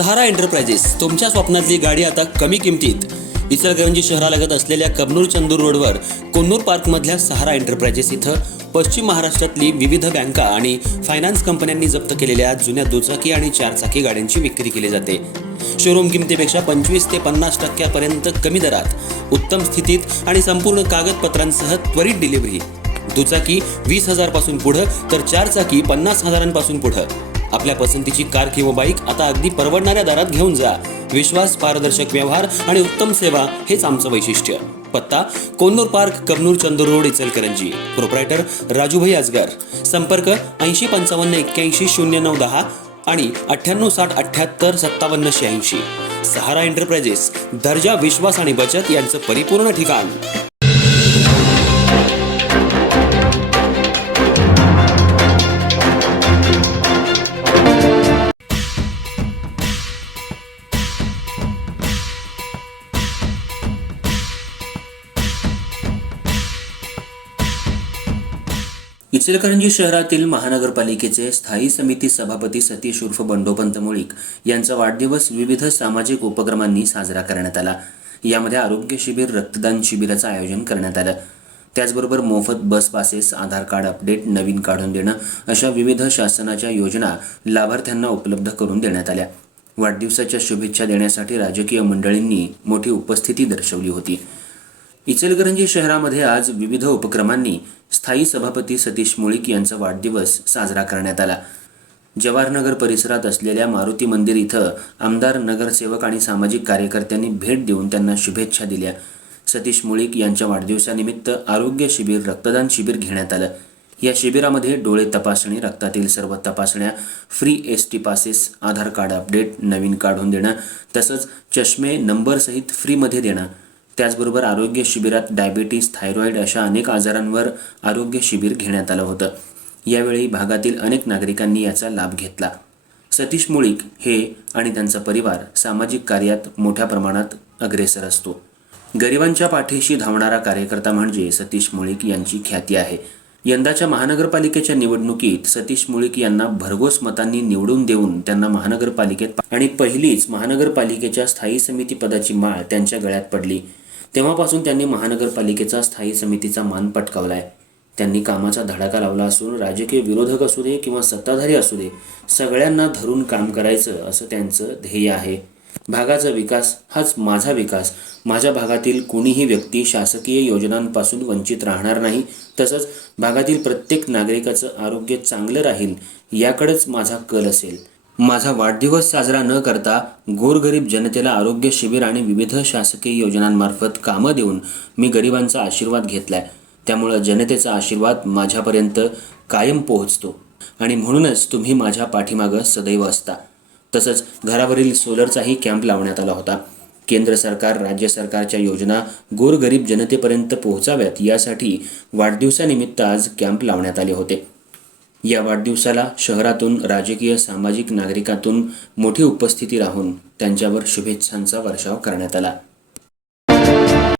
सहारा enterprises तुमच्या स्वप्नातली गाडी आता कमी किमतीत. इचलकरंजी शहरालगत असलेल्या कबनूर चंदूर रोडवर कोन्नूर पार्कमधल्या सहारा एंटरप्राइजेस इथं पश्चिम महाराष्ट्रातली विविध बँका आणि फायनान्स कंपन्यांनी जप्त केलेल्या जुन्या दुचाकी आणि चारचाकी गाड्यांची विक्री केली जाते. शोरूम किमतीपेक्षा 25 ते 50% कमी दरात, उत्तम स्थितीत आणि संपूर्ण कागदपत्रांसह त्वरित डिलिव्हरी. दुचाकी 20,000 पासून पुढे तर चारचाकी 50,000 पासून पुढे. आपल्या पसंतीची कार किंवा बाईक आता अगदी परवडणाऱ्या दरात घेऊन जा. विश्वास, पारदर्शक व्यवहार आणि उत्तम सेवा हेच आमचं वैशिष्ट्य. पत्ता Konnur park, Kabnur Chandur road, Ichalkaranji. Proprietor Rajubhai Ajgar. संपर्क 8055810910 आणि 9860785786. सहारा एंटरप्राइजेस, दर्जा, विश्वास आणि बचत यांचं परिपूर्ण ठिकाण. इचलकरंजी शहरातील महानगरपालिकेचे स्थायी समिती सभापती सतीश उर्फ बंडोपंत मुळीक यांचा वाढदिवस विविध सामाजिक उपक्रमांनी साजरा करण्यात आला. यामध्ये आरोग्य शिबिर, रक्तदान शिबिराचं आयोजन करण्यात आलं. त्याचबरोबर मोफत बस पासेस, आधार कार्ड अपडेट, नवीन काढून देणं अशा विविध शासनाच्या योजना लाभार्थ्यांना उपलब्ध करून देण्यात आल्या. वाढदिवसाच्या शुभेच्छा देण्यासाठी राजकीय मंडळींनी मोठी उपस्थिती दर्शवली होती. इचलकरंजी शहरामध्ये आज विविध उपक्रमांनी स्थायी सभापती सतीश मुळीक यांचा वाढदिवस साजरा करण्यात आला. जवाहरनगर परिसरात असलेल्या मारुती मंदिर इथं आमदार, नगरसेवक आणि सामाजिक कार्यकर्त्यांनी भेट देऊन त्यांना शुभेच्छा दिल्या. सतीश मुळीक यांच्या वाढदिवसानिमित्त आरोग्य शिबिर, रक्तदान शिबिर घेण्यात आलं. या शिबिरामध्ये डोळे तपासणी, रक्तातील सर्व तपासण्या, फ्री ST पासेस, आधार कार्ड अपडेट, नवीन काढून देणं तसंच चष्मे नंबरसहित फ्रीमध्ये देणं. त्याचबरोबर आरोग्य शिबिरात डायबिटीस, थायरॉईड अशा अनेक आजारांवर आरोग्य शिबिर घेण्यात आलं होतं. यावेळी भागातील अनेक नागरिकांनी याचा लाभ घेतला. सतीश मुळीक हे आणि त्यांचा परिवार सामाजिक कार्यात मोठ्या प्रमाणात अग्रेसर असतो. गरिबांच्या पाठीशी धावणारा कार्यकर्ता म्हणजे सतीश मुळीक यांची ख्याती आहे. यंदाच्या महानगरपालिकेच्या निवडणुकीत सतीश मुळीक यांना भरघोस मतांनी निवडून देऊन त्यांना महानगरपालिकेत आणि पहिलीच महानगरपालिकेच्या स्थायी समिती पदाची माळ त्यांच्या गळ्यात पडली. तेव्हापासून त्यांनी महानगरपालिकेचा स्थायी समितीचा मान पटकावलाय. त्यांनी कामाचा धडाका लावला असून राजकीय विरोधक असू दे किंवा सत्ताधारी असू दे, सगळ्यांना धरून काम करायचं असं त्यांचं ध्येय आहे. भागाचा विकास हाच माझा विकास. माझ्या भागातील कोणीही व्यक्ती शासकीय योजनांपासून वंचित राहणार नाही, तसंच भागातील प्रत्येक नागरिकाचं आरोग्य चांगलं राहील याकडेच माझा कल असेल. माझा वाढदिवस साजरा न करता गोरगरीब जनतेला आरोग्य शिबिर आणि विविध शासकीय योजनांमार्फत कामं देऊन मी गरिबांचा आशीर्वाद घेतलाय. त्यामुळं जनतेचा आशीर्वाद माझ्यापर्यंत कायम पोहोचतो आणि म्हणूनच तुम्ही माझ्या पाठीमागं सदैव असता. तसंच घरावरील सोलरचाही कॅम्प लावण्यात आला होता. केंद्र सरकार, राज्य सरकारच्या योजना गोरगरीब जनतेपर्यंत पोहोचाव्यात यासाठी वाढदिवसानिमित्त आज कॅम्प लावण्यात आले होते. या वाढदिवसाला शहरातून राजकीय, सामाजिक नागरिकातून मोठी उपस्थिती राहून त्यांच्यावर शुभेच्छांचा वर्षाव करण्यात आला.